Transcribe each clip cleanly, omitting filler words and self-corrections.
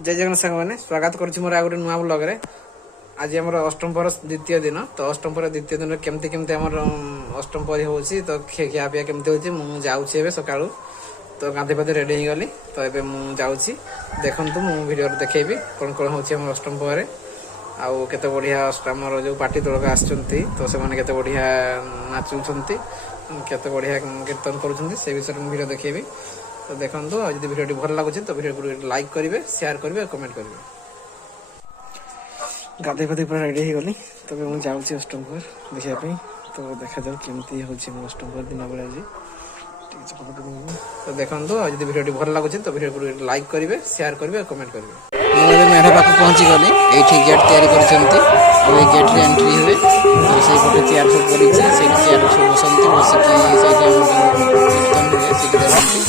जय जगन्नाथ सांग मैंने स्वागत करुच्ची मोर गोटे नुआ ब्लॉग रे। आज आम अष्टम पर द्वितीय दिन तो अष्टम पर द्वितीय दिन केमती केमती आम अष्टम पर हो तो खिया पिया केमती होची मु जाउछि सका तो गाधे पाधे रेडी हो गली तो एबे मु जाउछि देखु मु वीडियो देखेबी कौन कौन होची आम अष्टम पर आउ केते बढ़िया आमर जो पार्टी तलक आसुचंती तो से माने केते बढ़िया नाचुचंती केते बढ़िया कीर्तन करूछंती से विषय मु वीडियो देखेबी तो देखो जब वीडियो भल लगुच तो वीडियो लाइक करेंगे शेयर करेंगे कमेंट करेंगे। गाधे पाधे पूरा रेडी हो गली तो मुझे जाऊँगी अष्टम पर देखापी तो देखा जाऊ केमती हो अष्टम पर दिन बेला आज तो देखो जब वीडियो भल लगुच तो वीडियो लाइक करेंगे शेयर करेंगे कमेंट करेंगे। मुझे मेढ़ पाक पहुँची गली ये गेट तैयारी गेट रे एंट्री हुए तो से गोटे चेयर सब पड़ी चेयर सब बसती बसिकी कीर्तन हुए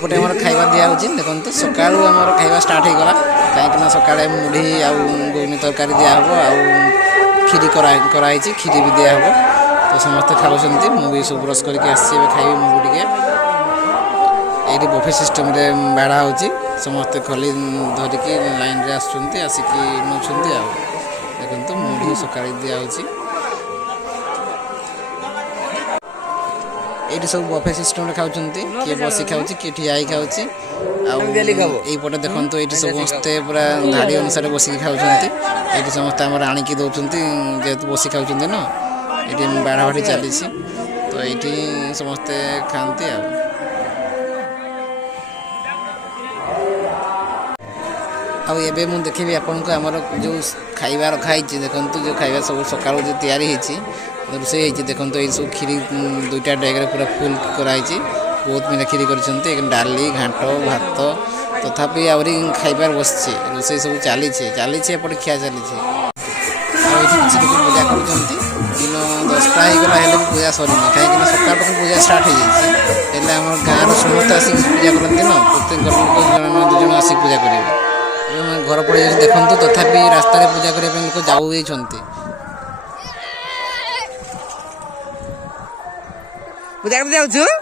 पटे आम खाଇବା दिखाई देखते सका आम खाଇବା स्टार्ट हो गला कहीं सका मुढ़ी आउ घुगनी तरकारी दिहब आीरी कराई खीरी भी दिहब तो समस्ते खाऊँ मुझे सब ब्रश करके आसी खाइबी मुझे ये बफे सिस्टम रे बाढ़ा हो समस्ते खली धरिकी लाइन रे आसिक नौंट देखते मुढ़ी सका दिखाई ये सब बफे सिस्टम खाऊँ किए बसी खाऊँ किए ठिया खाऊँपटे देखो ये समस्ते पूरा धाड़ी अनुसार बसिक खाऊँ ये समस्ते आम आणिकी दौरान जेहेतु बसी खाऊँ ना ये बाढ़ा बाढ़ी चली तो ये समस्ते खाती आबे मुझे देखेबी आपन को आमर जो खाइबा रखाई देखो जो खाइबा सब सका जो तैयारी रोसे देखो ये सब खीरी दुईटा डेग्रे पूरा फुल कराई बहुत मिला खीरी कर डाली घाट भात तथापि आहरी खाइबार बस रोसे सब चली एपटे खिया चली किसी लोग पूजा कर दिन 10टा होगला भी पूजा सरनी कहीं सका पूजा स्टार्ट हो जाए गाँव समस्त आसिक पूजा करते ना प्रत्येक लोक दु जन आसिक पूजा करेंगे घर पड़ जाए देखो तथापि रास्तार पूजा करने लोक जाऊँ पूजा करते जाऊँ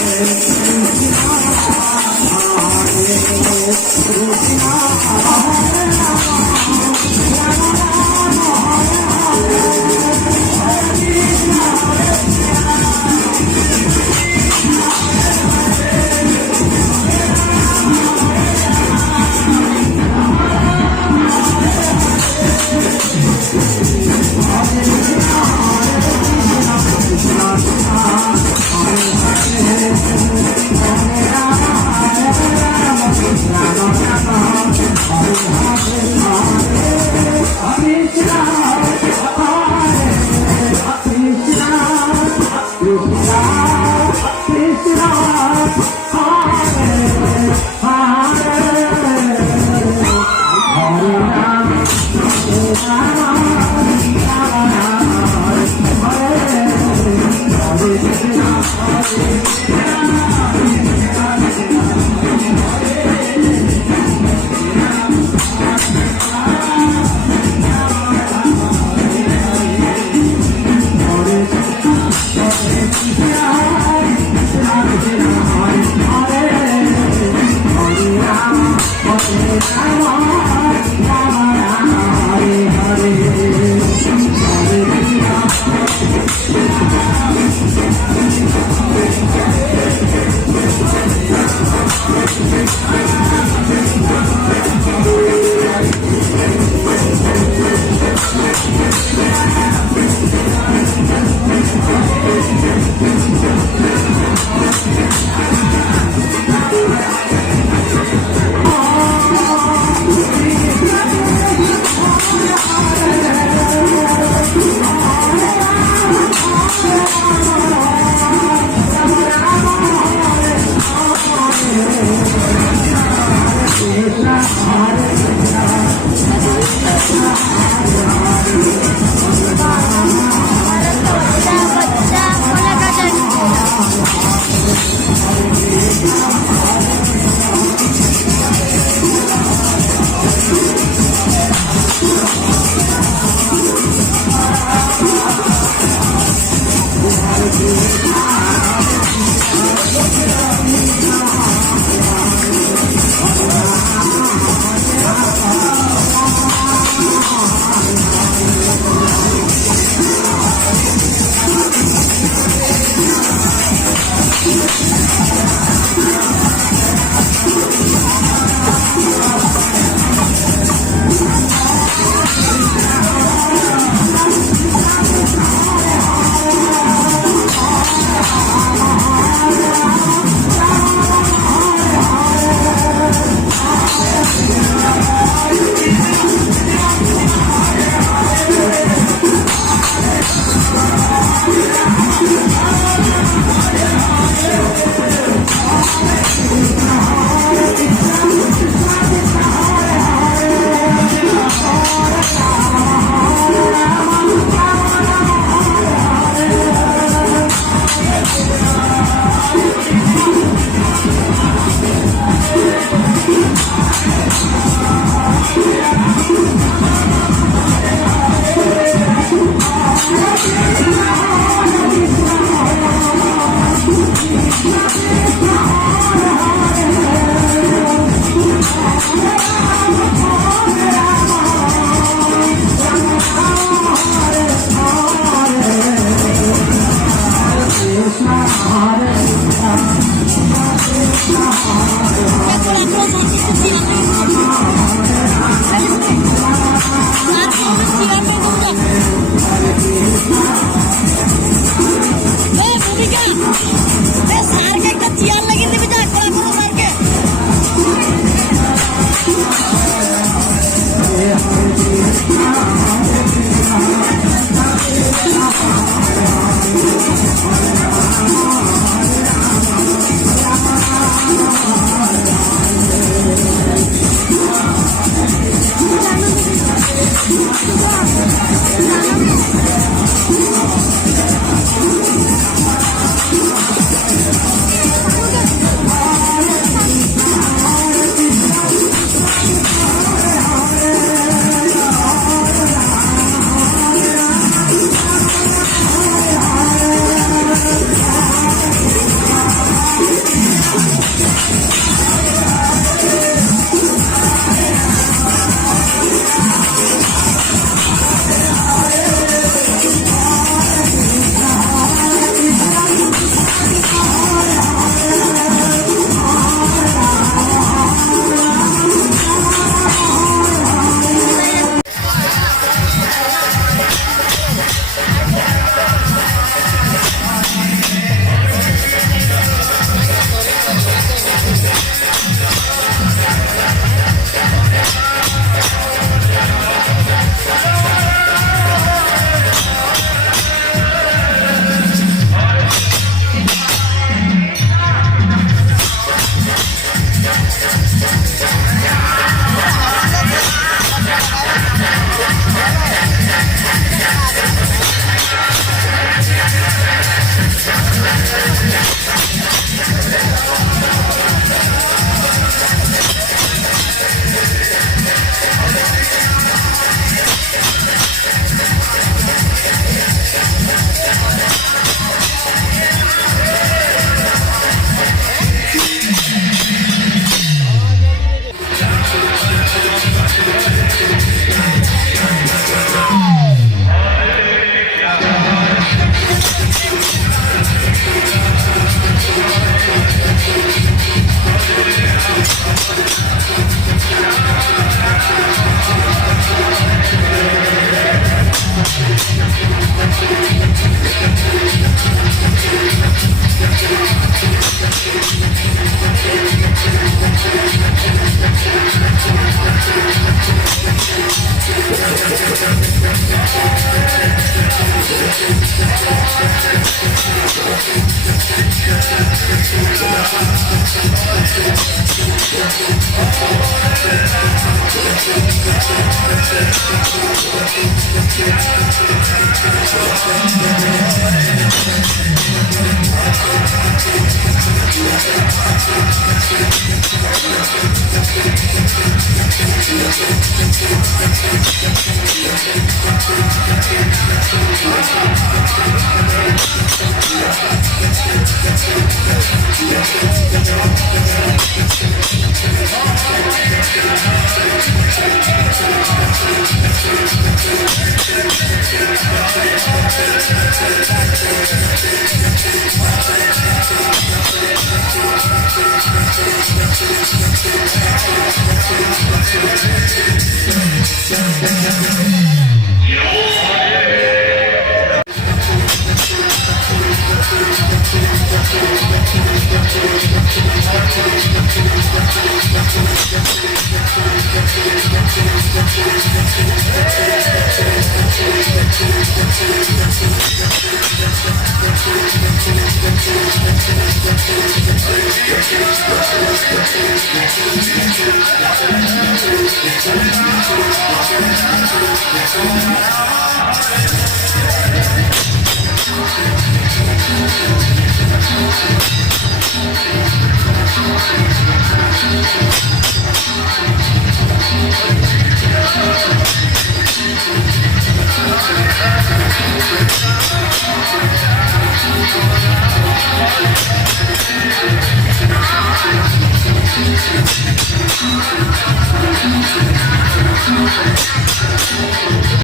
Saar